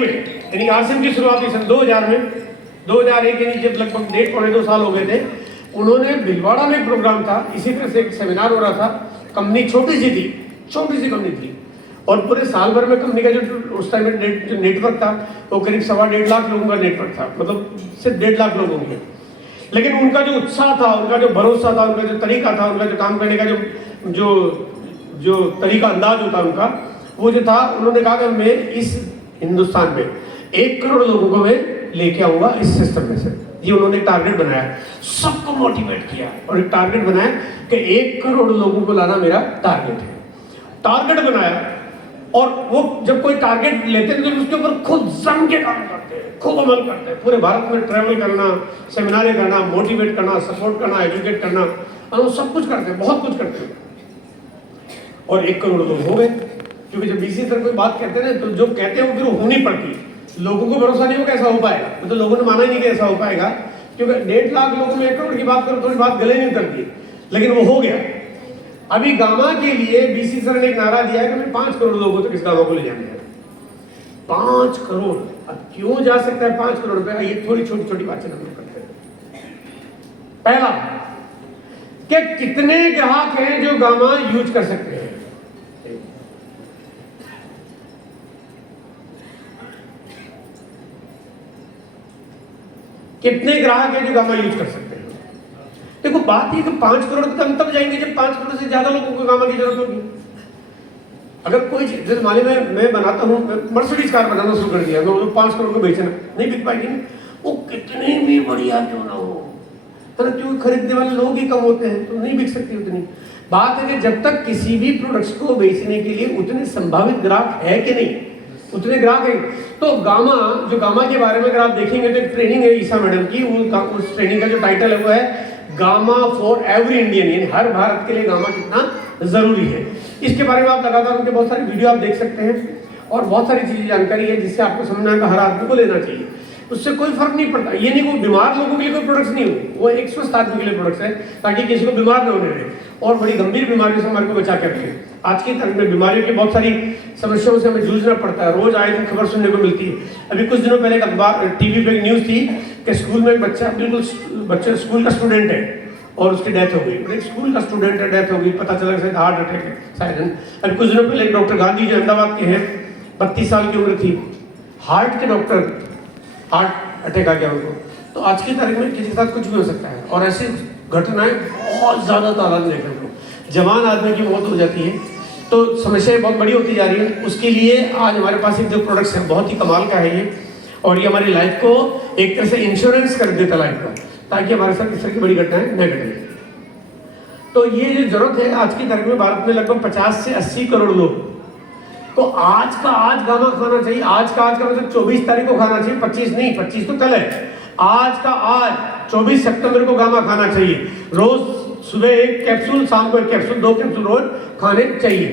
में, यानी आसिम की शुरुआती सन 2000 में, 2001 यानी जब लगभग 1.5-2 साल हो गए थे, उन्होंने भिलवाड़ा में एक प्रोग्राम था, इसी तरह से एक सेमिनार हो रहा था। कंपनी छोटी सी थी, छोटी सी कंपनी थी, और पूरे साल भर में कंपनी का जो उस टाइम में जो नेटवर्क था वो करीब 1.5 लाख लोगों का नेटवर्क था, मतलब सिर्फ 1.5 लाख लोग होंगे। लेकिन उनका जो उत्साह था, उनका जो भरोसा था, उनका जो तरीका था, उनका जो काम करने का जो तरीका अंदाज होता उनका, वो जो था, उन्होंने कहा कि मैं इस हिंदुस्तान में 1 करोड़ लोगों को मैं लेके आऊंगा इस सिस्टम में से। ये उन्होंने टारगेट बनाया, सबको मोटिवेट किया और एक टारगेट बनाया कि 1 करोड़ लोगों को लाना मेरा टारगेट है। टारगेट बनाया, और वो जब कोई टारगेट लेते हैं तो उसके ऊपर खुद जम के काम करते हैं, खूब अमल करते हैं। पूरे भारत में ट्रैवल करना, सेमिनारें करना, मोटिवेट करना, सपोर्ट करना, एजुकेट करना, और वो सब कुछ करते हैं, बहुत कुछ करते हैं। और 1 करोड़ लोग हो गए, क्योंकि जब बीसी सर कोई बात कहते हैं ना, तो जो कहते हैं वो फिर होनी पड़ती है। लोगों को भरोसा नहीं हो कैसा हो पाएगा, मतलब लोगों ने माना ही नहीं कि ऐसा हो पाएगा, क्योंकि 1.5 लाख लोगों में 1 करोड़ की बात करो, थोड़ी बात गले नहीं उतरती, लेकिन वो हो गया। अभी गामा के लिए बीसी सर ने एक नारा दिया है कि मैं 5 करोड़ लोगों तक इस गामा को ले जाना है। 5 करोड़, अब क्यों जा सकता है 5 करोड़ रुपए? ये थोड़ी छोटी छोटी बातें हम लोग करते हैं। पहला, कि कितने ग्राहक हैं जो गामा यूज कर सकते हैं? कितने ग्राहक हैं जो गामा यूज कर सकते हैं? देखो बात ये कि 5 करोड़ तक हम तब जाएंगे जब 5 करोड़ से ज्यादा लोगों को गामा की जरूरत होगी। अगर कोई जैसे मान लीजिए मैं बनाता हूँ, मर्सिडीज कार बनाना शुरू कर दिया, तो 5 करोड़ को बेचना नहीं बिक पाएगी, वो कितने भी बढ़िया क्यों ना हो, है ना, क्योंकि खरीदने वाले लोग ही कम होते हैं, तो नहीं बिक सकती उतनी। बात है कि जब तक किसी भी प्रोडक्ट्स को बेचने के लिए उतने संभावित ग्राहक है कि नहीं, उतने ग्राहक है, तो गामा, जो गामा के बारे में अगर आप देखेंगे तो एक ट्रेनिंग है ईसा मैडम की, उस ट्रेनिंग का जो टाइटल है वो है गामा फॉर एवरी इंडियन, यानी हर भारत के लिए गामा कितना जरूरी है। इसके बारे में आप लगातार उनके बहुत सारी वीडियो आप देख सकते हैं, और बहुत सारी चीजें जानकारी है जिससे आपको समझना है कि हर आदमी को लेना चाहिए, उससे कोई फर्क नहीं पड़ता। ये नहीं, वो बीमार लोगों के लिए कोई प्रोडक्ट्स नहीं हो, वो एक स्वस्थ आदमी के लिए प्रोडक्ट्स है, ताकि किसी को बीमार न होने दें और बड़ी गंभीर बीमारियों से हमारे को बचा कर रखें। आज की तारीख में बीमारियों की बहुत सारी समस्याओं से हमें जूझना पड़ता है, रोज आए दिन खबर सुनने को मिलती है। अभी कुछ दिनों पहले एक अखबार टीवी पे एक न्यूज थी कि स्कूल में एक बच्चा, बिल्कुल बच्चा स्कूल का स्टूडेंट है और उसकी डेथ हो गई। एक स्कूल का स्टूडेंट है, डेथ हो गई, पता चला शायद हार्ट अटैक है शायद। अभी कुछ दिनों पहले एक डॉक्टर गांधी जो अहमदाबाद के हैं, 32 साल की उम्र थी, हार्ट के डॉक्टर, हार्ट अटैक आ गया उनको। तो आज की तारीख में किसी के साथ कुछ भी हो सकता है, और ऐसी घटनाएं बहुत ज्यादा तादाद में देखने को, जवान आदमी की मौत हो जाती है, तो समस्याएं बहुत बड़ी होती जा रही है। उसके लिए आज हमारे पास एक जो प्रोडक्ट्स है बहुत ही कमाल का है ये, और ये हमारी लाइफ को एक तरह से इंश्योरेंस कर देता है लाइफ का, ताकि हमारे साथ इस तरह की बड़ी घटनाएं न घटें। तो ये जो जरूरत है आज की तारीख में भारत में लगभग 50 से 80 करोड़ लोग को आज का आज गामा खाना चाहिए। आज का मतलब 24 तारीख को खाना चाहिए, 25 नहीं, 25 तो कल है। आज का आज 24 सितंबर को गामा खाना चाहिए। रोज सुबह 1 कैप्सूल, शाम को 1 कैप्सूल, 2 कैप्सूल रोज खाने चाहिए।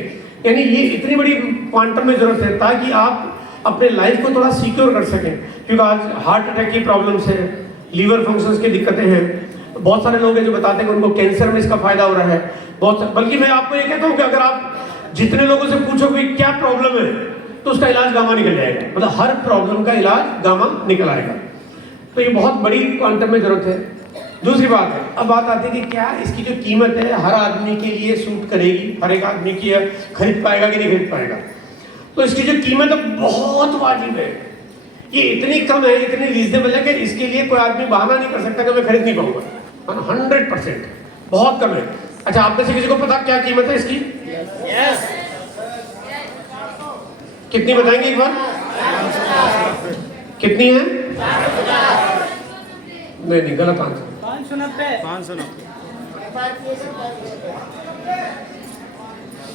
यानी ये इतनी बड़ी क्वांटम में जरूरत है ताकि आप अपने लाइफ को थोड़ा सिक्योर कर सकें, क्योंकि आज हार्ट अटैक की प्रॉब्लम्स है, लीवर फंक्शंस की दिक्कतें हैं, बहुत सारे लोग हैं जो बताते हैं कि उनको कैंसर में इसका फायदा हो रहा है बहुत। बल्कि मैं आपको ये कहता हूँ कि अगर आप जितने लोगों से पूछोगे क्या प्रॉब्लम है, तो उसका इलाज गामा निकल जाएगा, मतलब हर प्रॉब्लम का इलाज गामा निकल आएगा। तो ये बहुत बड़ी क्वांटम में जरूरत है। दूसरी बात है, अब बात आती है कि क्या इसकी जो कीमत है हर आदमी के लिए सूट करेगी, हर एक आदमी की खरीद पाएगा कि नहीं खरीद पाएगा। तो इसकी जो कीमत है बहुत वाजिब है, ये इतनी कम है, इतनी रीजनेबल है कि इसके लिए कोई आदमी बहाना नहीं कर सकता कि मैं खरीद नहीं पाऊंगा। 100% बहुत कम है। अच्छा, आप में से किसी को पता क्या कीमत है इसकी? yes. कितनी बताएंगे एक बार? कितनी है? नहीं, गलत आंसर। 590।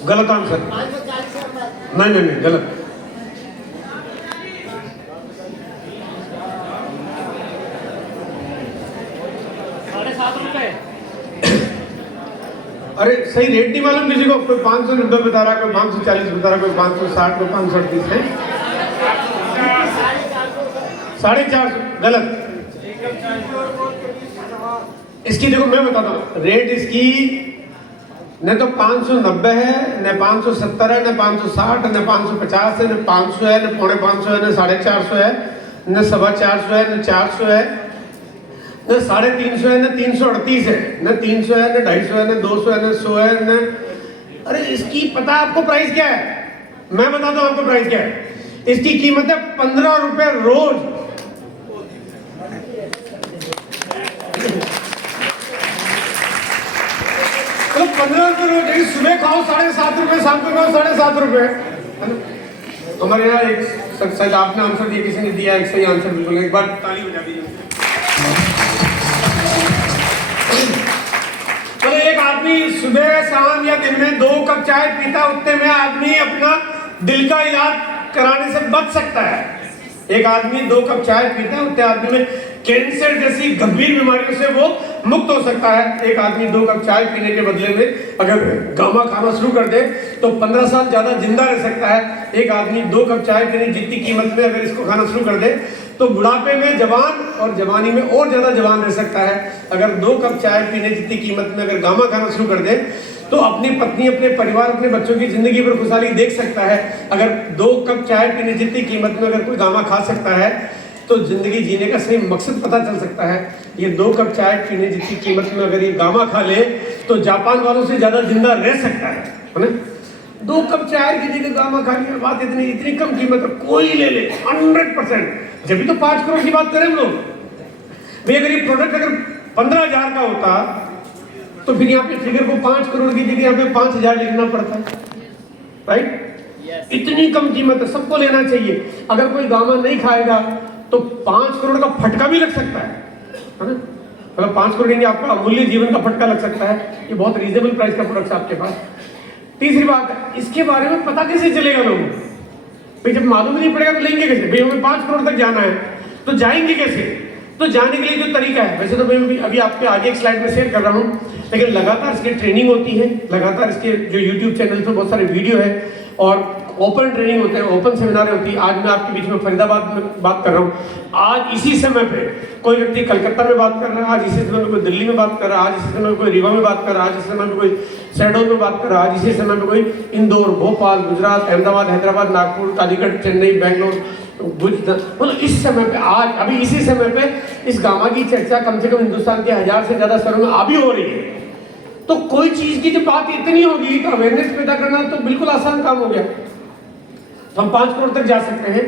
गलत आंसर। नहीं, गलत। अरे सही रेट नहीं मालूम किसी को, कोई 590 बता रहा, कोई 540 बता रहा, कोई 560, कोई 538 है। 450 गलत। इसकी देखो मैं बताता हूँ रेट, इसकी न तो 590 है, न 570 है, न 560, न 550 है, न 500 है, न 550 है, न 450 है, न 425 है, न 400 है, न 350 है, न 338 है, न 300 है, न 250 है, न 200 है, न 100 है, न अरे इसकी पता आपको प्राइस क्या है? मैं बताता हूं आपको प्राइस क्या है। इसकी कीमत है 15 रुपए रोज। तो 15 रुपए रोज, सुबह खाओ 7.5 रुपए, शाम को खाओ 7.5 रुपए। हमारे यहाँ एक सच आपने आंसर दिया, किसी ने दिया एक सही आंसर, बिल्कुल। एक बार ताली बजा दीजिए। तो एक आदमी सुबह शाम या दिन में 2 कप चाय पीता, उतने में आदमी अपना दिल का इलाज कराने से बच सकता है। एक आदमी 2 कप चाय पीता है, उतने आदमी में कैंसर जैसी गंभीर बीमारियों से वो मुक्त हो सकता है। एक आदमी 2 कप चाय पीने के बदले में अगर गामा खाना शुरू कर दे तो 15 साल ज्यादा जिंदा रह सकता है। एक आदमी 2 कप चाय पीने जितनी कीमत में अगर इसको खाना शुरू कर दे तो बुढ़ापे में जवान और जवानी में और ज्यादा जवान रह सकता है। अगर 2 कप चाय पीने जितनी कीमत में अगर गामा खाना शुरू कर दे तो अपनी पत्नी, अपने परिवार, अपने बच्चों की जिंदगी पर खुशहाली देख सकता है। अगर 2 कप चाय पीने जितनी कीमत में अगर कोई गामा खा सकता है तो जिंदगी जीने का सही मकसद पता चल सकता है। ये 2 कप चाय पीने जितनी कीमत में अगर ये गामा खा ले तो जापान वालों से ज्यादा जिंदा रह सकता है ना। 2 कप चाय की जगह गामा खा लिया, बात इतनी कम कीमत है, कोई ले ले 100%। जब भी तो 5 करोड़ की बात करें हम लोग भाई। अगर ये प्रोडक्ट अगर 15,000 का होता तो फिर यहाँ पे फिगर को 5 करोड़ की जगह यहाँ पे 5,000 लिखना पड़ता है, राइट? इतनी कम कीमत है, सबको लेना चाहिए। अगर कोई गामा नहीं खाएगा तो 5 करोड़ का फटका भी लग सकता है ना। मतलब 5 करोड़ यानी आपका अमूल्य जीवन का फटका लग सकता है। ये बहुत रीजनेबल प्राइस का प्रोडक्ट है आपके पास। तीसरी बात है, इसके बारे में पता कैसे चलेगा लोगों को? भाई जब मालूम नहीं पड़ेगा तो लेंगे कैसे? भाई हमें 5 करोड़ तक जाना है तो जाएंगे कैसे? तो जाने के लिए जो तरीका है, वैसे तो मैं अभी आपके आगे एक स्लाइड में शेयर कर रहा हूँ, लेकिन लगातार इसकी ट्रेनिंग होती है, लगातार इसके जो यूट्यूब चैनल पे बहुत सारे वीडियो है और ओपन ट्रेनिंग होते हैं, ओपन सेमिनार होती है। आज मैं आपके बीच में फरीदाबाद में बात कर रहा हूँ। आज इसी समय पे कोई व्यक्ति कलकत्ता में बात कर रहा है, आज इसी समय में कोई दिल्ली में बात कर रहा है, आज इसी समय में कोई रीवा में बात कर रहा है, आज इसी समय में कोई शहडोल में बात कर रहा है, आज इसी समय में कोई इंदौर, भोपाल, गुजरात, अहमदाबाद, हैदराबाद, नागपुर, कालीकट, चेन्नई, बेंगलोर, मतलब इस समय पे, आज अभी इसी समय पे इस गामा की चर्चा कम से कम हिंदुस्तान के 1000 से ज्यादा शहरों में अभी हो रही है। तो कोई चीज की जब बात इतनी होगी तो अवेयरनेस पैदा करना तो बिल्कुल आसान काम हो गया। तो हम 5 करोड़ तक जा सकते हैं।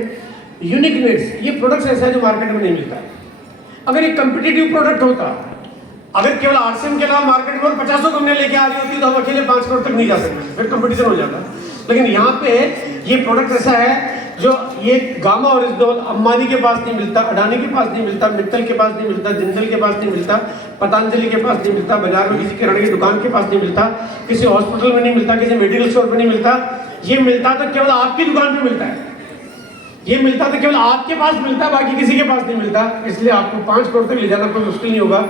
यूनिकनेस, ये प्रोडक्ट ऐसा है जो मार्केट में नहीं मिलता है। अगर एक कम्पिटिटिव प्रोडक्ट होता, अगर केवल आरसीएम के अलावा मार्केट में 50 कंपनियां लेके आ रही होती तो हम अकेले 5 करोड़ तक नहीं जा सकते, फिर कंपटीशन हो जाता। लेकिन यहाँ पे ये प्रोडक्ट ऐसा है जो ये गामा ओरिजिनल अंबानी के पास नहीं मिलता, अडानी के पास नहीं मिलता, मित्तल के पास नहीं मिलता, जिंदल के पास नहीं मिलता, पतंजलि के पास नहीं मिलता, बाजार में किसी किराने की दुकान के पास नहीं मिलता, किसी हॉस्पिटल में नहीं मिलता, किसी मेडिकल स्टोर में नहीं मिलता। ये मिलता तो केवल आपकी दुकान पे मिलता है, ये मिलता तो केवल आपके पास मिलता है, बाकी किसी के पास नहीं मिलता। इसलिए आपको 5 करोड़ तक ले जाना कोई मुश्किल नहीं होगा।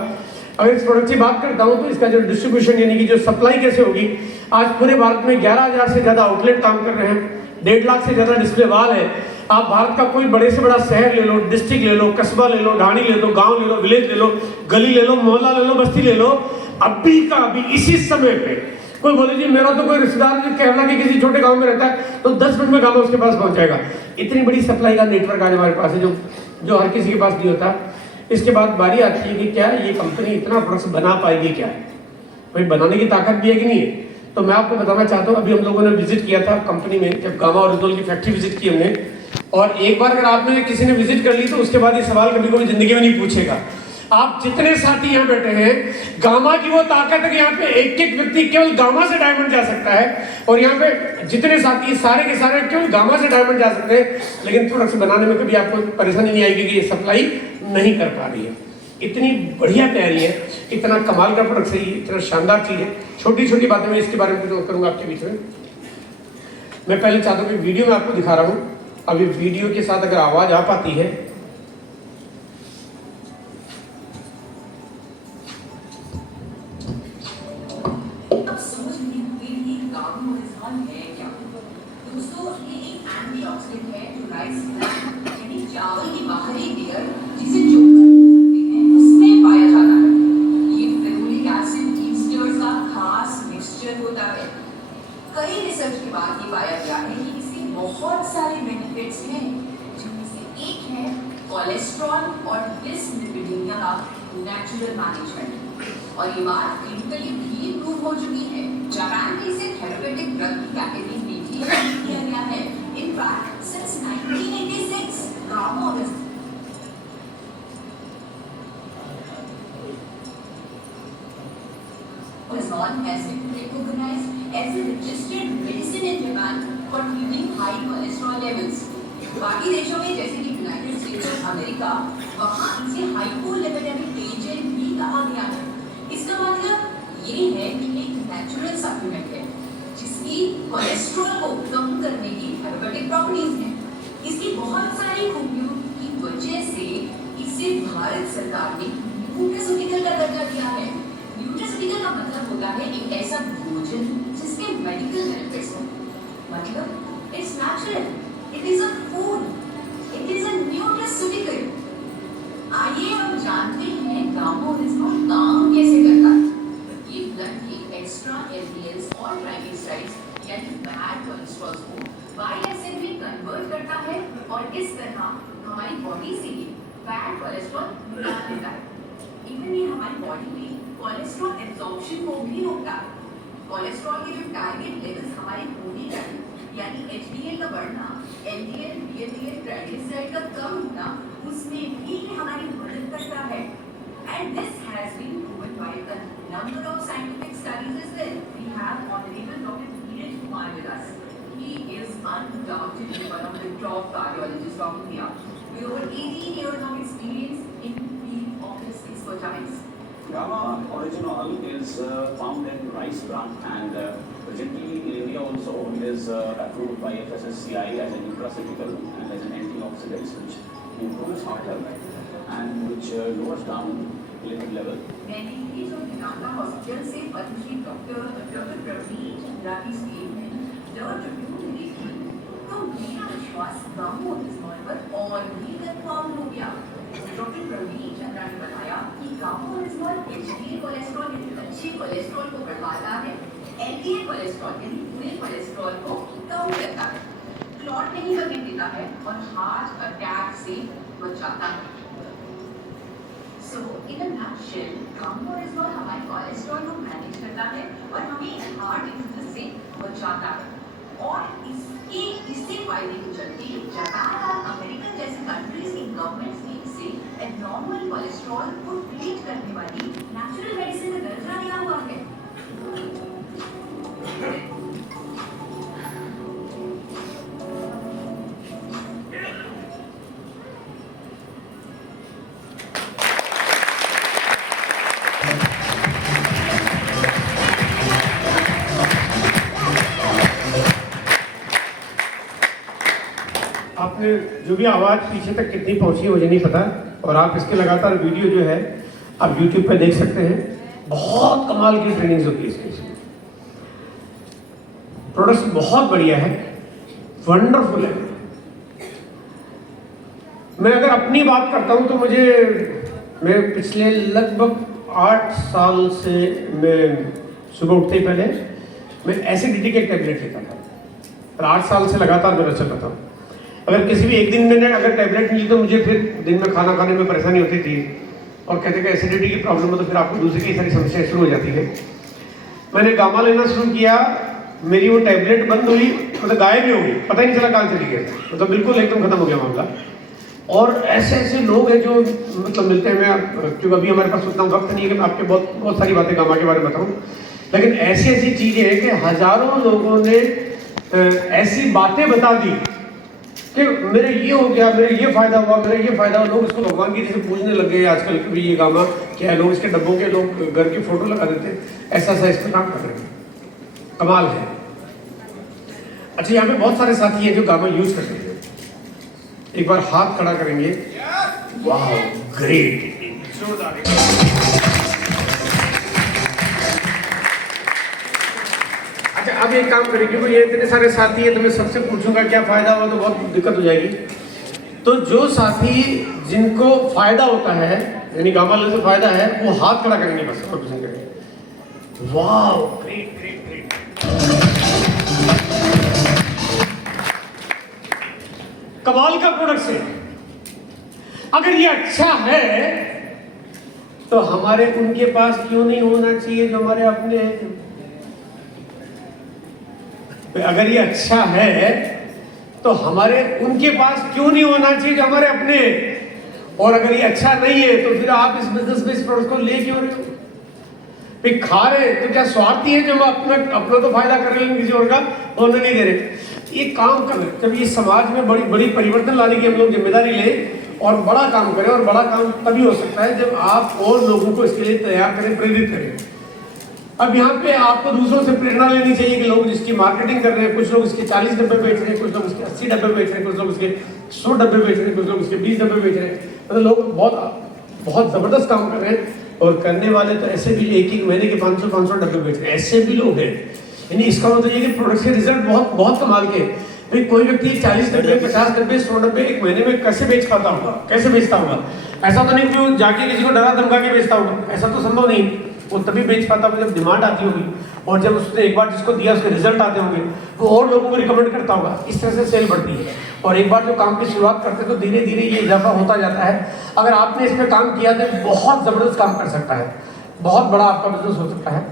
अगर इस प्रोडक्ट की बात करता हूँ तो इसका जो डिस्ट्रीब्यूशन यानी कि जो सप्लाई कैसे होगी, आज पूरे भारत में 11,000 से ज्यादा आउटलेट काम कर रहे हैं, 1.5 लाख से ज्यादा डिस्प्ले वाल है। आप भारत का कोई बड़े से बड़ा शहर ले लो, डिस्ट्रिक्ट ले लो, कस्बा ले लो, ढाणी ले लो, गांव ले लो, विलेज ले लो, गली ले लो, मोहल्ला ले लो, बस्ती ले लो, अभी का अभी इसी समय पे कोई बोले जी मेरा तो कोई रिश्तेदार जो केरला के किसी छोटे गांव में रहता है तो 10 मिनट में गांव उसके पास पहुंच जाएगा। इतनी बड़ी सप्लाई का नेटवर्क आज हमारे पास है जो हर किसी के पास नहीं होता। इसके बाद बारी आती है कि क्या ये कंपनी इतना प्रोडक्ट बना पाएगी, क्या भाई बनाने की ताकत भी है कि नहीं है? तो मैं आपको बताना चाहता हूँ, अभी हम लोगों ने विजिट किया था कंपनी में, जब गामा ओरिजिनल की फैक्ट्री विजिट की हमने, और एक बार अगर आपने किसी ने विजिट कर ली तो उसके बाद ये सवाल कभी कोई जिंदगी में नहीं पूछेगा। आप जितने साथी यहाँ बैठे हैं, गामा की वो ताकत है कि यहाँ पे एक एक व्यक्ति केवल गामा से डायमंड जा सकता है, और यहाँ पे जितने साथी सारे के सारे केवल गामा से डायमंड जा सकते हैं। लेकिन प्रोडक्ट बनाने में कभी आपको परेशानी नहीं आएगी कि ये सप्लाई नहीं कर पा रही है। इतनी बढ़िया तैयारी है, इतना कमाल का प्रोडक्ट है, इतना शानदार चीज है। छोटी छोटी बातें मैं इसके बारे में करूंगा आपके बीच में। मैं पहले चाहता हूँ कि वीडियो में आपको दिखा रहा हूँ, अभी वीडियो के साथ अगर आवाज आ पाती है। अब समझ नहीं हुई कि गामा ओरिजिनल है क्या। दोस्तों, ये एक एंटीऑक्सीडेंट है जो राइस ब्रैन यानी चावल की बाहरी लेयर जिसे चोकर कहते हैं उसमें पाया जाता है। ये फेनोलिक एसिड ईस्टर्स का खास मिक्सचर होता कोलेस्ट्रॉल और डिसलिपिडीमिया का नेचुरल मैनेजमेंट। और ये बात क्लिनिकली भी प्रूव हो चुकी है। जापान में इसे थेरेपेटिक ड्रग की कैटेगरी में भी किया गया है। In fact since 1986 गार्मोनिज्म has been recognized as a registered medicine in Japan for treating high cholesterol levels. बाकी देशों में जैसे कि यूनाइटेड स्टेट्स और अमेरिका, वहाँ इसे हाइपोलिपिडेमिक एजेंट भी कहा गया है। इसका मतलब ये है कि एक नेचुरल सप्लीमेंट है जिसकी कोलेस्ट्रॉल को कम करने की थेरेपेटिक प्रॉपर्टीज हैं। इसकी बहुत सारी खूबियों की वजह से इसे भारत सरकार ने न्यूट्रास्यूटिकल का दर्जा दिया है। न्यूट्रास्यूटिकल का मतलब होता है एक ऐसा भोजन जिसके मेडिकल बेनिफिट्स हो। मतलब it's natural, it is a food, it is a nutraceutical. आइए हम जानते हैं गार्मोनिज्म काम कैसे करता है। ये ब्लड के एक्स्ट्रा एलडीएल्स और ट्राइग्लिसराइड्स यानी बैड कोलेस्ट्रॉल को बाइल एसिड में कन्वर्ट करता है और इस तरह हमारी बॉडी से बैड कोलेस्ट्रॉल निकाल देता है। इवन ये हमारी बॉडी में कोलेस्ट्रॉल एब्जॉर्प्शन को भी रोकता है। कोलेस्ट्रॉल के जो टारगेट लेवल्स हमारे होने चाहिए यानी एचडीएल का बढ़ना, एलडीएल, वीएलडीएल, ट्राइग्लिसराइड का कम होना, उसमें भी हमारी मदद करता है। And this has been proven by the number of scientific studies as well. We have honourable doctor Neeraj Kumar with us. He is undoubtedly one of the top cardiologists of India with over 18 years of experience in field of his expertise. Gamma original is found in rice bran and presently in India also it is approved by FSSCI as a nutraceutical and as an antioxidant which improves heart health and which lowers down lipid level. मैंने ये जो विनाता hospital से Padmashri doctor Praveen Chandra की statement blood review में देखी तो मेरा विश्वास गार्मोनिज्म पर और भी कंफर्म हो गया। डॉक्टर प्रवीण चंद्रा ने बताया कि गार्मोनिज्म एचडीएल कोलेस्ट्रॉल यानी अच्छे कोलेस्ट्रॉल को बढ़ाता है, एलडीएल कोलेस्ट्रॉल यानी बुरे कोलेस्ट्रॉल को कम करता है, क्लॉट नहीं बनने देता है और हार्ट अटैक से बचाता है। So, in a nutshell, गार्मोनिज्म हमारे कोलेस्ट्रॉल को मैनेज करता है और हमें हार्ट डिजीज से बचाता है। और इससे फायदे के चलते जापान और अमेरिका जैसे कंट्रीज की गवर्नमेंट्स ने इसे एब्नॉर्मल कोलेस्ट्रॉल को ट्रीट करने वाली नेचुरल मेडिसिन का दर्जा दिया हुआ है। आपने जो भी आवाज़ पीछे तक कितनी पहुंची मुझे नहीं पता, और आप इसके लगातार वीडियो जो है आप YouTube पे देख सकते हैं। बहुत कमाल की ट्रेनिंग्स होती है इसकी। प्रोडक्ट्स बहुत बढ़िया है, वंडरफुल है। मैं अगर अपनी बात करता हूं तो मैं पिछले लगभग 8 साल से मैं सुबह उठते ही पहले मैं एसिडिटी के टैबलेट लेता था, और 8 साल से लगातार मेरा चल रहा था। अगर किसी भी एक दिन मैंने अगर टैबलेट ली तो मुझे फिर दिन में खाना खाने में परेशानी होती थी, और कहते कि एसिडिटी की प्रॉब्लम है तो फिर आपको दूसरी कई सारी समस्याएं शुरू हो जाती है। मैंने गामा लेना शुरू किया, मेरी वो टैबलेट बंद हुई, मतलब गायब ही हो गई, पता ही नहीं चला कहाँ चली गई, मतलब बिल्कुल एकदम खत्म हो गया मामला। और ऐसे ऐसे लोग हैं जो मतलब मिलते हैं, मैं क्योंकि अभी हमारे पास उतना वक्त नहीं है कि मैं आपके बहुत सारी बातें गामा के बारे में बताऊँ, लेकिन ऐसी ऐसी चीज़ें हैं कि हज़ारों लोगों ने ऐसी बातें बता दी कि मेरे ये हो गया, मेरे ये फायदा हुआ, मेरे ये फायदा हुआ। लोग इसको भगवान की जैसे पूछने लग गए आजकल कि ये गामा क्या है। लोग इसके डब्बों के लोग घर की फोटो लगा देते हैं, ऐसा इस पर काम कर रहे हैं, कमाल है। अच्छा, यहाँ पे बहुत सारे साथी हैं जो गामा यूज कर सकते हैं। एक बार हाथ खड़ा करेंगे, वाह ग्रेट, अच्छा अब एक काम करें, क्योंकि ये इतने सारे साथी हैं तो मैं सबसे पूछूंगा क्या फायदा हुआ तो बहुत दिक्कत हो जाएगी। तो जो साथी जिनको फायदा होता है यानी गामा लेने से फायदा है वो हाथ खड़ा करेंगे बस, और कुछ नहीं करेंगे। वाह ग्रेट ग्रेट ग्रेट। कमाल का प्रोडक्ट है। अगर ये अच्छा है तो हमारे उनके पास क्यों नहीं होना चाहिए जो हमारे अपने हैं? अगर ये अच्छा है तो हमारे उनके पास क्यों नहीं होना चाहिए जो हमारे अपने हैं? और अगर ये अच्छा नहीं है तो फिर आप इस बिजनेस में इस प्रोडक्ट को ले क्यों रहे हो? फिर खा रहे तो क्या स्वार्थी है जो हम अपना तो फायदा कर रहे हैं, किसी और का होने नहीं दे रहे? ये काम कर रहे, जब ये समाज में बड़ी बड़ी परिवर्तन लाने की हम लोग जिम्मेदारी लें और बड़ा काम करें, और बड़ा काम तभी हो सकता है जब आप और लोगों को इसके लिए तैयार करें, प्रेरित करें। अब यहाँ पे आपको दूसरों से प्रेरणा लेनी चाहिए कि लोग जिसकी मार्केटिंग कर रहे हैं, कुछ लोग इसके 40 डब्बे बेच रहे हैं, कुछ लोग इसके 80 डब्बे बेच रहे हैं, कुछ लोग इसके 100 डब्बे बेच रहे हैं, कुछ लोग इसके 20 डब्बे बेच रहे हैं। मतलब लोग बहुत जबरदस्त काम कर रहे हैं, और करने वाले तो ऐसे भी एक महीने के 500 डब्बे बेच रहे हैं, ऐसे भी लोग हैं। यानी इसका मतलब ये कि प्रोडक्ट के रिजल्ट बहुत कमाल के। भाई कोई व्यक्ति 40 डब्बे, 50 डब्बे, 100 डब्बे एक महीने में कैसे बेच पाता होगा, कैसे बेचता होगा? ऐसा तो नहीं कि जाके किसी को डरा धमका के बेचता होगा, ऐसा तो संभव नहीं। वो तभी बेच पाता होगा जब डिमांड आती होगी, और जब उसने एक बार जिसको दिया उसके रिजल्ट आते होंगे तो और लोगों को रिकमेंड करता होगा। इस तरह से सेल बढ़ती है। और एक बार जो काम की शुरुआत करते हैं तो धीरे धीरे ये इजाफा होता जाता है। अगर आपने इस पर काम किया तो बहुत ज़बरदस्त काम कर सकता है, बहुत बड़ा आपका बिजनेस हो सकता है।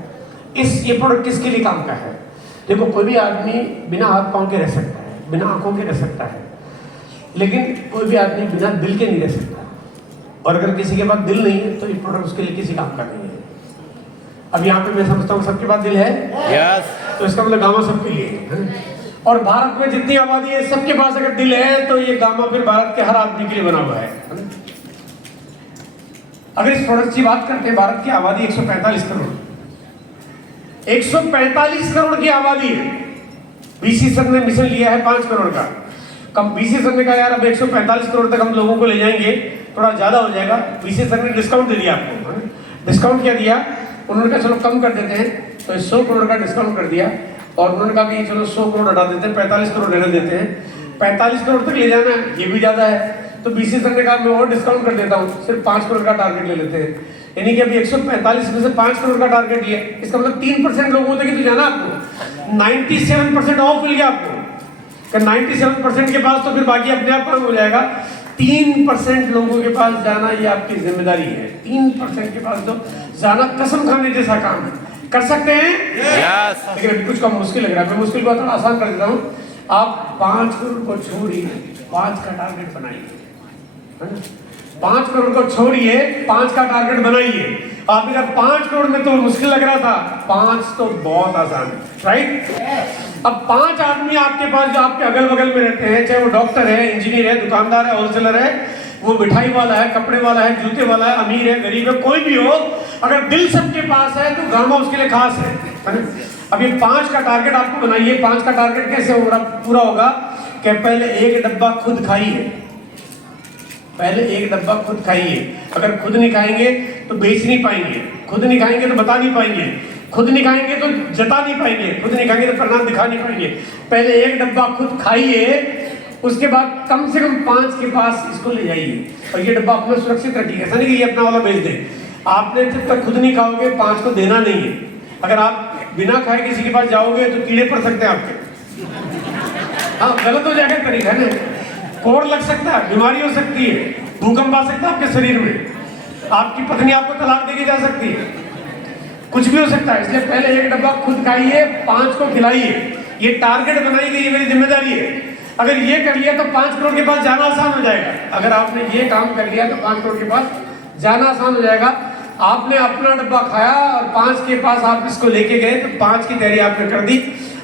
ये प्रोडक्ट किसके लिए काम का है? देखो, कोई भी आदमी बिना हाथ पाँव के रह सकता है, बिना आंखों के रह सकता है, लेकिन कोई भी आदमी बिना दिल के नहीं रह सकता। और अगर किसी के पास दिल नहीं है तो ये प्रोडक्ट उसके लिए किसी काम का नहीं है। अब यहाँ पे मैं समझता हूँ सबके पास दिल है, yes. तो इसका मतलब गामा सबके लिए है। और भारत में जितनी आबादी है सबके पास अगर दिल है तो ये गामा फिर भारत के हर आदमी के लिए बना हुआ है। अगर इस प्रोडक्ट की बात करते हैं, भारत की आबादी 145 करोड़, 145 करोड़ की आबादी है। बीसी सर ने मिशन लिया है 5 करोड़ का। कम बीसी सर ने कहा यार अब 145 करोड़ तक हम लोगों को ले जाएंगे, थोड़ा ज्यादा हो जाएगा। बीसी सर ने डिस्काउंट दे दिया आपको। डिस्काउंट क्या दिया? उन्होंने कहा चलो कम कर देते हैं, तो 100 करोड़ का डिस्काउंट कर दिया। और उन्होंने कहा कि चलो 100 करोड़ हटा देते हैं, 45 करोड़ रहने देते हैं। 45 करोड़ तक ले जाना है, ये भी ज्यादा है। तो बीसी सर ने कहा मैं और डिस्काउंट कर देता हूँ, सिर्फ 5 करोड़ का टारगेट ले लेते हैं। यानी कि अभी 145 में से 5 करोड़ का टारगेट लिया, इसका मतलब 3% लोगों तक ही तो जाना आपको। 97% ऑफ मिल गया आपको। 97% के पास तो फिर बाकी अपने आप काम हो जाएगा। 3% लोगों के पास जाना ये आपकी जिम्मेदारी है। 3% के पास तो जाना कसम खाने जैसा काम है। कर सकते हैं? yes. लेकिन कुछ कम मुश्किल लग रहा है, मैं मुश्किल को थोड़ा आसान कर देता हूँ। आप 5 करोड़ को छोड़िए, 5 का टारगेट बनाइए। 5 करोड़ को छोड़िए, 5 का टारगेट बनाइए। आपने कहा 5 करोड़ में तो मुश्किल लग रहा था, 5 तो बहुत आसान है, राइट? अब 5 आदमी आपके पास जो आपके अगल बगल में रहते हैं, चाहे वो डॉक्टर है, इंजीनियर है, दुकानदार है, होलसेलर है, वो मिठाई वाला है, कपड़े वाला है, जूते वाला है, अमीर है, गरीब है, कोई भी हो, अगर दिल सबके पास है तो गामा उसके लिए खास है। अब ये 5 का टारगेट आपको बनाइए। 5 का टारगेट कैसे होगा, पूरा होगा कि पहले 1 डब्बा खुद खाइए। पहले 1 डब्बा खुद खाइए। अगर खुद नहीं खाएंगे तो बेच नहीं पाएंगे, खुद नहीं खाएंगे तो बता नहीं पाएंगे, खुद नहीं खाएंगे तो जता नहीं पाएंगे, खुद नहीं खाएंगे तो परिणाम दिखा नहीं पाएंगे। पहले 1 डब्बा खुद खाइए, उसके बाद कम से कम 5 के पास इसको ले जाइए और ये डब्बा अपना सुरक्षित रखिए। ऐसा नहीं कि ये अपना वाला बेच दे। आपने जब तक खुद नहीं खाओगे 5 को देना नहीं है। अगर आप बिना खाए किसी के पास जाओगे तो कीड़े पड़ सकते हैं आपके। हाँ, गलत हो जाएगा तरीका है ना, कोड़ लग सकता है, बीमारी हो सकती है, भूकंप आ सकता है आपके शरीर में, आपकी पत्नी आपको तलाक देके जा सकती है, कुछ भी हो सकता है। इसलिए पहले 1 डब्बा खुद खाइए, 5 को खिलाइए। ये टारगेट बनाई गई, ये मेरी जिम्मेदारी है। अगर ये कर लिया तो 5 करोड़ के पास जाना आसान हो जाएगा। अगर आपने ये काम कर लिया तो 5 करोड़ के पास जाना आसान हो जाएगा। आपने अपना डब्बा खाया और 5 के पास आप इसको लेके गए तो 5 की तैयारी आपने कर दी।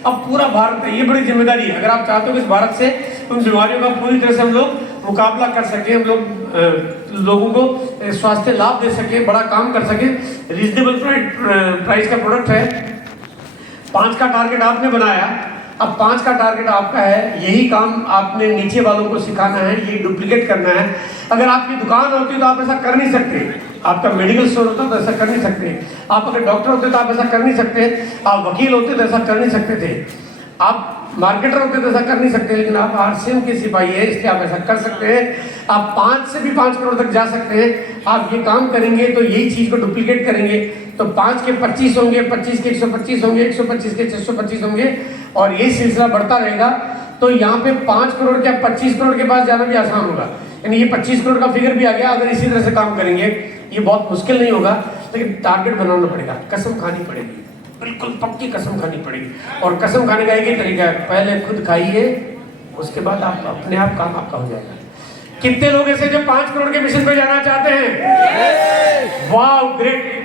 अब पूरा भारत है, ये बड़ी जिम्मेदारी है। अगर आप चाहते हो कि इस भारत से उन बीमारियों का पूरी तरह से हम लोग मुकाबला कर सकें, हम लोग लोगों को स्वास्थ्य लाभ दे सकें, बड़ा काम कर सकें, रीजनेबल प्राइस का प्रोडक्ट है। 5 का टारगेट आपने बनाया, अब 5 का टारगेट आपका है। यही काम आपने नीचे वालों को सिखाना है, ये डुप्लीकेट करना है। अगर आपकी दुकान होती तो आप ऐसा कर नहीं सकते, आपका मेडिकल स्टोर होता तो ऐसा कर नहीं सकते, आप अगर डॉक्टर होते तो आप ऐसा कर नहीं सकते, आप वकील होते तो ऐसा कर नहीं सकते थे, आप मार्केटर होते तो ऐसा कर नहीं सकते, लेकिन आप आरसीएम के सिपाही है इसलिए आप ऐसा कर सकते हैं। आप 5 से भी 5 करोड़ तक जा सकते हैं। आप ये काम करेंगे तो यही चीज़ को डुप्लीकेट करेंगे तो 5 के 25 होंगे, 25 के 125 होंगे, 125 के 625 होंगे और ये सिलसिला बढ़ता रहेगा। तो यहाँ पे 5 करोड़ क्या 25 करोड़ के पास जाना भी आसान होगा। यानी ये 25 करोड़ का फिगर भी आ गया। अगर इसी तरह से काम करेंगे ये बहुत मुश्किल नहीं होगा, लेकिन टारगेट बनाना पड़ेगा, कसम खानी पड़ेगी, बिल्कुल पक्की कसम खानी पड़ेगी। और कसम खाने का एक ही तरीका है, पहले खुद खाइए, उसके बाद आप अपने आप काम आपका हो जाएगा। कितने लोग ऐसे जो 5 करोड़ के मिशन पे जाना चाहते हैं? वाह ग्रेट।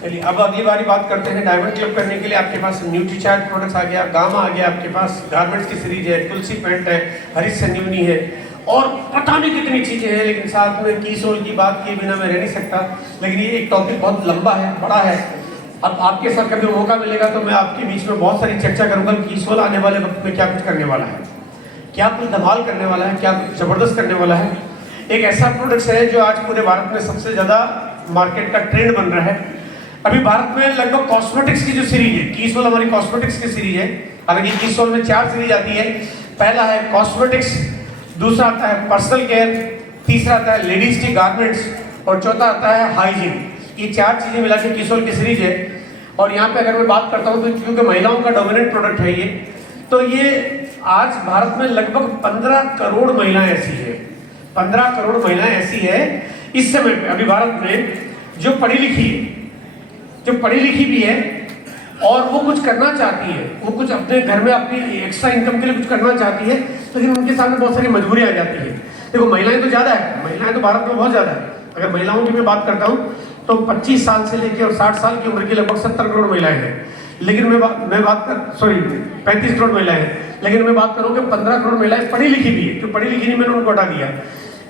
चलिए अब अगली बारी बात करते हैं डायमंड क्लब करने के लिए आपके पास न्यूट्रीचार्ज प्रोडक्ट्स आ गया, गामा आ गया, आपके पास गारमेंट्स की सीरीज है, तुलसी पेंट है, हरी संजीवनी है और पता नहीं कितनी चीजें हैं। लेकिन साथ में कीसोल की बात किए बिना मैं रह नहीं सकता। लेकिन ये एक टॉपिक बहुत लंबा है, बड़ा है। अब आपके साथ कभी मौका मिलेगा तो मैं आपके बीच में बहुत सारी चर्चा करूंगा कीसोल आने वाले वक्त में क्या कुछ करने वाला है, क्या कुछ धमाल करने वाला है, क्या कुछ जबरदस्त करने वाला है। एक ऐसा प्रोडक्ट है जो आज पूरे भारत में सबसे ज्यादा मार्केट का ट्रेंड बन रहा है। अभी भारत में लगभग कॉस्मेटिक्स की जो सीरीज है, कीसोल हमारी कॉस्मेटिक्स की सीरीज है। हालांकि कीसोल में 4 सीरीज आती है। पहला है कॉस्मेटिक्स, दूसरा आता है पर्सनल केयर, तीसरा आता है लेडीज की गारमेंट्स और चौथा आता है हाइजीन। ये 4 चीजें मिला के कीसोल की सीरीज है। और यहाँ पे अगर मैं बात करता हूँ तो क्योंकि महिलाओं का डोमिनेंट प्रोडक्ट है ये, तो ये आज भारत में लगभग 15 करोड़ महिलाएं ऐसी है, 15 करोड़ महिलाएं ऐसी है इस समय पे अभी भारत में जो पढ़ी लिखी है, जो पढ़ी लिखी भी है और वो कुछ करना चाहती है, वो कुछ अपने घर में अपनी एक्स्ट्रा इनकम के लिए कुछ करना चाहती है, लेकिन उनके सामने बहुत सारी मजबूरियां आ जाती है। देखो महिलाएं तो ज्यादा है, महिलाएं तो भारत में बहुत ज्यादा है। अगर महिलाओं की मैं बात करता हूँ तो 25 साल से लेकर और 60 साल की उम्र की लगभग 70 करोड़ महिलाएं हैं। लेकिन मैं बात कर 35 करोड़ महिलाएं हैं। लेकिन मैं बात करूँ कि 15 करोड़ महिलाएं पढ़ी लिखी भी है। जो पढ़ी लिखी नहीं मैंने उनको हटा दिया।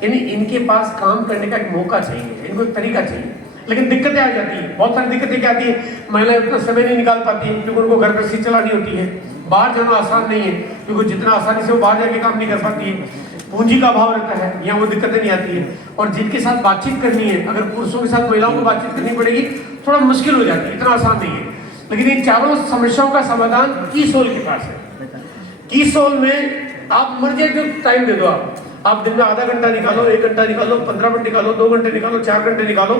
यानी इनके पास काम करने का एक मौका चाहिए, इनको एक तरीका चाहिए। लेकिन दिक्कतें आ जाती हैं, बहुत सारी दिक्कतें क्या आती है, महिलाएं उतना समय नहीं निकाल पाती हैं क्योंकि उनको घर पर सीट चलानी होती है। बाहर जाना आसान नहीं है क्योंकि जितना आसानी से वो बाहर जाके काम नहीं कर पाती है, पूंजी का अभाव रहता है, यहाँ वो दिक्कतें नहीं आती है। और जिनके साथ बातचीत करनी है, अगर पुरुषों के साथ महिलाओं को बातचीत करनी पड़ेगी, थोड़ा मुश्किल हो जाती है, इतना आसान नहीं है। लेकिन इन चारों समस्याओं का समाधान कीसोल के पास है। कीसोल में आप मर्जी जो टाइम दे दो, आप दिन में आधा घंटा निकालो, 1 घंटा निकालो, 15 मिनट निकालो, 2 घंटे निकालो, 4 घंटे निकालो।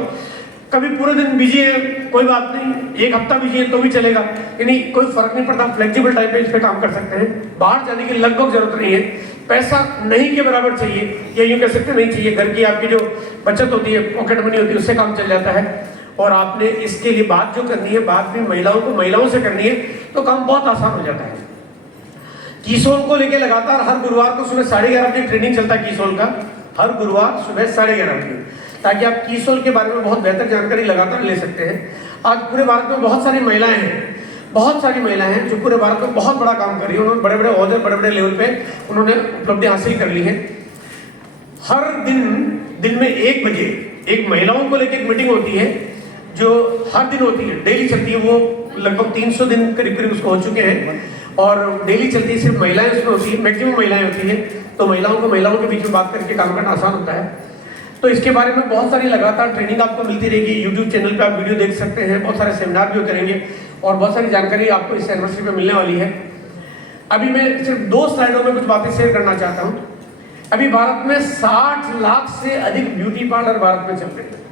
कभी पूरे दिन बिजी है कोई बात नहीं, 1 हफ्ता बिजी है तो भी चलेगा, यानी कोई फर्क नहीं पड़ता। फ्लेक्सिबल टाइम पे इस पे काम कर सकते हैं। बाहर जाने की लगभग जरूरत नहीं है, पैसा नहीं के बराबर चाहिए, या यूं कह सकते नहीं चाहिए। घर की आपकी जो बचत होती है, पॉकेट मनी होती है, उससे काम चल जाता है। और आपने इसके लिए बात जो करनी है, बात भी महिलाओं को महिलाओं से करनी है, तो काम बहुत आसान हो जाता है। कीसोल को लेके लगातार हर गुरुवार को सुबह 11:30 बजे ट्रेनिंग चलता है कीसोल का, हर गुरुवार सुबह 11:30 बजे, ताकि आप कीसोल के बारे में बहुत बेहतर जानकारी लगातार ले सकते हैं। आज पूरे भारत में बहुत सारी महिलाएं हैं, बहुत सारी महिलाएं हैं जो पूरे भारत में बहुत बड़ा काम कर रही है। उन्होंने बड़े बड़े ओहदे, बड़े बड़े लेवल पे उन्होंने उपलब्धि हासिल कर ली है। हर दिन में 1 बजे एक महिलाओं को लेकर एक मीटिंग होती है, जो हर दिन होती है, डेली चलती है। वो लगभग 300 दिन करीब करीब उसको हो चुके हैं और डेली चलती है। सिर्फ महिलाएं उसमें होती है, मैक्सिमम महिलाएं होती है। तो महिलाओं के बीच में बात करके काम करना आसान होता है। तो इसके बारे में बहुत सारी लगातार ट्रेनिंग आपको मिलती रहेगी। यूट्यूब चैनल पे आप वीडियो देख सकते हैं, बहुत सारे सेमिनार भी करेंगे और बहुत सारी जानकारी आपको इस एनिवर्सरी पे मिलने वाली है। अभी मैं सिर्फ 2 स्लाइडों में कुछ बातें शेयर करना चाहता हूँ। अभी भारत में 60 लाख से अधिक ब्यूटी पार्लर भारत में चल रहे हैं।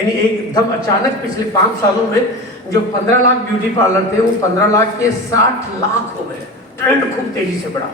यानी एकदम अचानक पिछले 5 सालों में जो 15 लाख ब्यूटी पार्लर थे, वो 15 लाख के 60 लाख हो गए। ट्रेंड खूब तेजी से बढ़ा,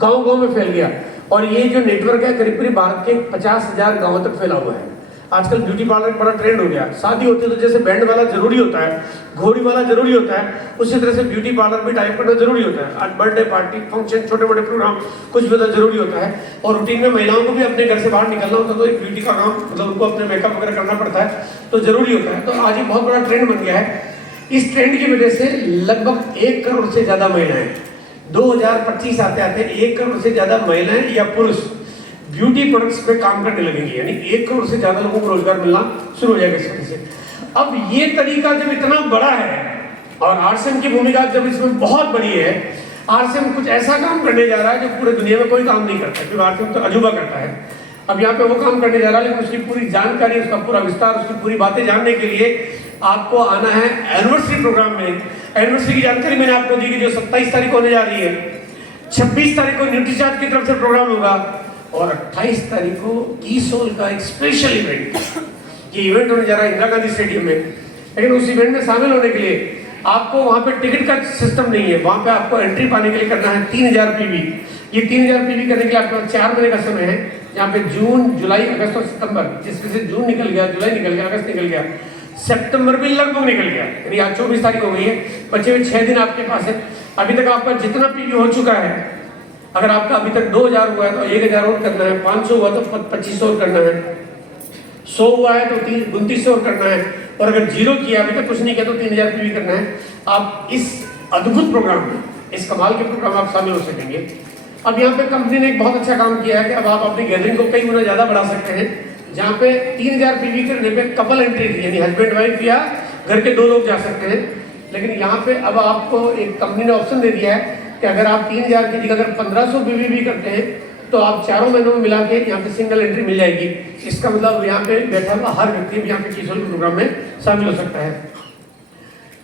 गांव-गांव में फैल गया। और ये जो नेटवर्क है करीब करीब भारत के 50,000 गांवों तक फैला हुआ है। आजकल ब्यूटी पार्लर बड़ा ट्रेंड हो गया। शादी होती है तो जैसे बैंड वाला जरूरी होता है, घोड़ी वाला जरूरी होता है, उसी तरह से ब्यूटी पार्लर भी टाइप करना जरूरी होता है। आज बर्थडे पार्टी, फंक्शन, छोटे मोटे प्रोग्राम कुछ भी होता जरूरी होता है। और रूटीन में महिलाओं को भी अपने घर से बाहर निकलना होता है, तो एक ब्यूटी का काम, मतलब उनको अपने मेकअप वगैरह करना पड़ता है, तो जरूरी होता है। तो आज ये बहुत बड़ा ट्रेंड बन गया है। इस ट्रेंड की वजह से लगभग 1 करोड़ से ज्यादा महिलाएं, 2025 आते आते 1 करोड़ से ज्यादा महिलाएं या पुरुष ब्यूटी प्रोडक्ट्स पे काम करने लगेंगे। यानी 1 करोड़ से ज्यादा लोगों को रोजगार मिलना शुरू हो जाएगा इस वजह से। अब ये तरीका जब इतना बड़ा है और आरसीएम की भूमिका जब इसमें बहुत बड़ी है, आरसीएम कुछ ऐसा काम करने जा रहा है जो पूरे दुनिया में कोई काम नहीं करता, क्योंकि आरसीएम तो अजूबा करता है। अब यहाँ पे वो काम करने जा रहा है, लेकिन उसकी पूरी जानकारी, उसका पूरा विस्तार, उसकी पूरी बातें जानने के लिए आपको आना है एनिवर्सरी प्रोग्राम में। एनिवर्सरी की जानकारी मैंने आपको दी कि जो 27 तारीख को होने जा रही है, 26 तारीख को न्यूट्रीचार्ज की तरफ से प्रोग्राम होगा और 28 तारीख को कीसोल का एक स्पेशल इवेंट, ये इवेंट होने जा रहा है इंदिरा गांधी स्टेडियम में, लेकिन उस इवेंट में शामिल होने के लिए आपको वहाँ पे टिकट का सिस्टम नहीं है। वहाँ पे आपको एंट्री पाने के लिए करना है 3000 PV। ये 3000 PV करने के लिए आपके पास 4 महीने का समय है, जहाँ पे जून, जुलाई, अगस्त और सितंबर, जिसमें से जून निकल गया, जुलाई निकल गया, अगस्त निकल गया, सितंबर भी लगभग निकल गया, यानी आज 24 तारीख हो गई है, बचे हुए 6 दिन आपके पास है। अभी तक आपका जितना PV हो चुका है, अगर आपका अभी तक 2000 हुआ है तो 1000 और करना है, 500 हुआ तो 2500 और करना है, 100 हुआ है तो 2900 और करना है, और अगर जीरो किया अभी तक कुछ नहीं किया तो 3000 PV करना है। आप इस अद्भुत प्रोग्राम में, इस कमाल के प्रोग्राम में आप शामिल हो सकेंगे। अब यहाँ पे कंपनी ने एक बहुत अच्छा काम किया है कि अब आप अपनी गैदरिंग को कई गुना ज़्यादा बढ़ा सकते हैं। जहाँ पे 3000 PV करने पे कपल एंट्री थी, यानी हस्बैंड वाइफ या घर के 2 लोग जा सकते हैं, लेकिन यहाँ पे अब आपको एक कंपनी ने ऑप्शन दे दिया है कि अगर आप 3000 की जगह अगर 1500 PV भी करते हैं तो आप 4 महीनों में मिला के यहाँ पे सिंगल एंट्री मिल जाएगी। इसका मतलब यहाँ पे बैठा हुआ हर व्यक्ति भी यहाँ पे किशोर प्रोग्राम में शामिल हो सकता है।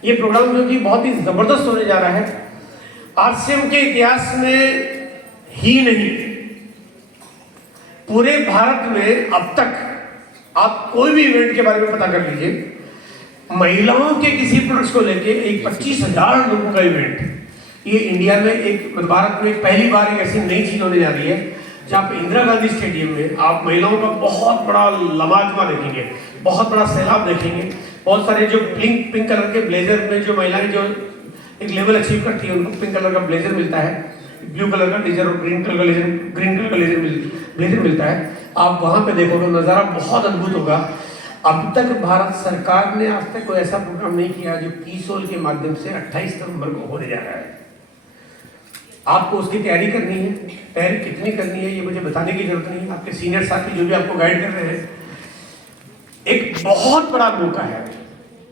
ये प्रोग्राम जो कि बहुत ही जबरदस्त होने जा रहा है, RCM के इतिहास में ही नहीं, पूरे भारत में अब तक आप कोई भी इवेंट के बारे में पता कर लीजिए, महिलाओं के किसी प्रोडक्ट्स को लेके एक 25,000 लोगों का इवेंट, ये इंडिया में एक भारत में पहली बार एक ऐसी नई चीज होने जा रही है, जहाँ पे इंदिरा गांधी स्टेडियम में आप महिलाओं का बहुत बड़ा लमाजमा देखेंगे, बहुत बड़ा सैलाब देखेंगे। बहुत सारे जो पिंक कलर के ब्लेजर में जो महिलाएं जो एक लेवल अचीव करती है, उनको पिंक कलर का ब्लेजर मिलता है, ब्लू कलर का ब्लेजर और ग्रीन कलर का ब्लेजर मिलता है। आप वहां पे देखोगे नज़ारा बहुत अद्भुत होगा। अब तक भारत सरकार ने आज तक कोई ऐसा प्रोग्राम नहीं किया जो कीसोल के माध्यम से 28 नवंबर को होने जा रहा है। आपको उसकी तैयारी करनी है, तैयारी कितनी करनी है ये मुझे बताने की जरूरत नहीं है, आपके सीनियर साथी जो भी आपको गाइड कर रहे हैं। एक बहुत बड़ा मौका है,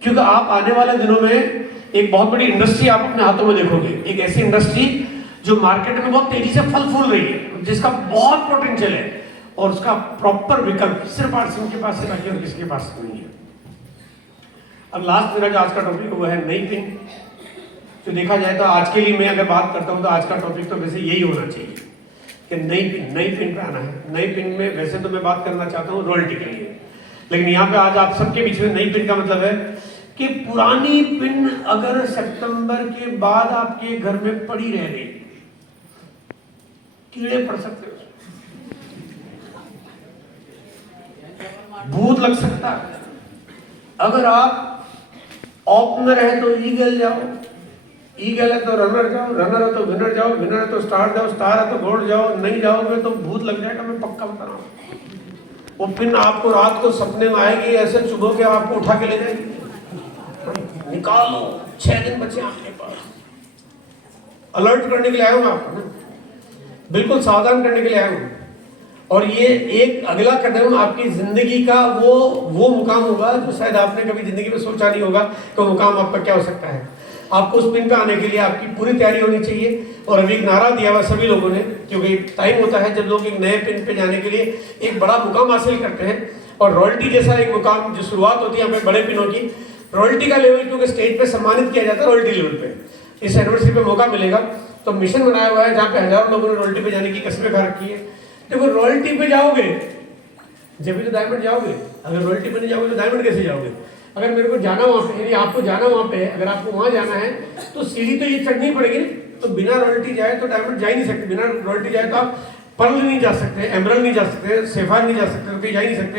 क्योंकि आप आने वाले दिनों में एक बहुत बड़ी इंडस्ट्री आप अपने हाथों में देखोगे, एक ऐसी इंडस्ट्री जो मार्केट में बहुत तेजी से फल फूल रही है, जिसका बहुत पोटेंशियल है, और उसका प्रॉपर विकल्प सिर्फ RCM के पास है, बाकी और किसी के पास नहीं है। अब लास्ट मेरा जो आज का टॉपिक वो है नई पिन। तो देखा जाए तो आज के लिए मैं अगर बात करता हूँ तो आज का टॉपिक तो वैसे यही होना चाहिए कि नई पिन पे आना है। नई पिन में वैसे तो मैं बात करना चाहता हूँ रॉयल्टी के लिए, लेकिन यहाँ पे आज आप सबके बीच में नई पिन का मतलब है कि पुरानी पिन अगर सितंबर के बाद आपके घर में पड़ी रह गई, कीड़े पड़ सकते हैं, भूत लग सकता है। अगर आप ओपनर है तो ईगल जाओ, ईगल है तो रनर जाओ, रनर है तो विनर जाओ, विनर है तो स्टार जाओ, स्टार है तो घोड़ जाओ, नहीं जाओगे तो भूत लग जाएगा, मैं पक्का बता रहा हूँ। वो पिन आपको रात को सपने में आएगी, ऐसे चुभो के आपको उठा के ले जाएगी। निकालो, 6 दिन बचे आपके पास। अलर्ट करने के लिए आया हूँ आपको, बिल्कुल सावधान करने के लिए आया हूँ। और ये एक अगला कदम आपकी जिंदगी का वो मुकाम होगा जो शायद आपने कभी जिंदगी में सोचा नहीं होगा कि मुकाम आपका क्या हो सकता है। आपको उस पिन पे आने के लिए आपकी पूरी तैयारी होनी चाहिए। और अभी एक नारा दिया हुआ सभी लोगों ने, क्योंकि टाइम होता है जब लोग एक नए पिन पे जाने के लिए एक बड़ा मुकाम हासिल करते हैं, और रॉयल्टी जैसा एक मुकाम जो शुरुआत होती है यहाँ पे बड़े पिनों की, रॉयल्टी का लेवल क्योंकि स्टेज पे सम्मानित किया जाता है रॉयल्टी लेवल पे। इस एनिवर्सरी पे मौका मिलेगा, तो मिशन बनाया हुआ है जहाँ पे हजारों लोगों ने रॉयल्टी पे जाने की कसमें खा रखी है। देखो रॉयल्टी पे जाओगे जब भी तो डायमंड जाओगे, अगर रॉयल्टी पे नहीं जाओगे तो डायमंड कैसे जाओगे? अगर मेरे को जाना वहाँ पे, यानी आपको जाना वहाँ पे, अगर आपको वहाँ जाना है तो सीढ़ी तो ये चढ़नी पड़ेगी ना। तो बिना रॉयल्टी जाए तो डायमंड जा ही नहीं सकते, बिना रॉयल्टी जाए तो आप पर्ल नहीं जा सकते, एमरल्ड नहीं जा सकते, सेफायर नहीं जा सकते, तो जा ही नहीं सकते।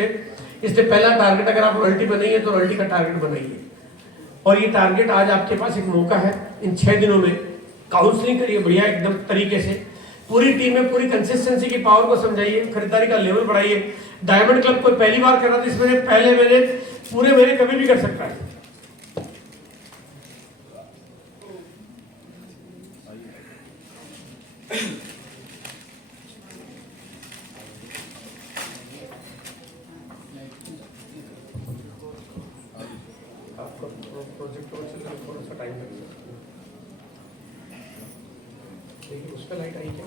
इसलिए पहला टारगेट, अगर आप रॉयल्टी पे नहीं है तो रॉयल्टी का टारगेट बनाइए। और ये टारगेट आज आपके पास एक मौका है, इन 6 दिनों में काउंसलिंग करिए बढ़िया एकदम तरीके से, पूरी टीम में पूरी कंसिस्टेंसी की पावर को समझाइए, खरीदारी का लेवल बढ़ाइए। डायमंड क्लब कोई पहली बार कर रहा था, इसमें पहले महीने पूरे महीने कभी भी कर सकता है। प्रोजेक्ट थोड़ा सा टाइम लगेगा, देखिए उस पर लाइट आई क्या?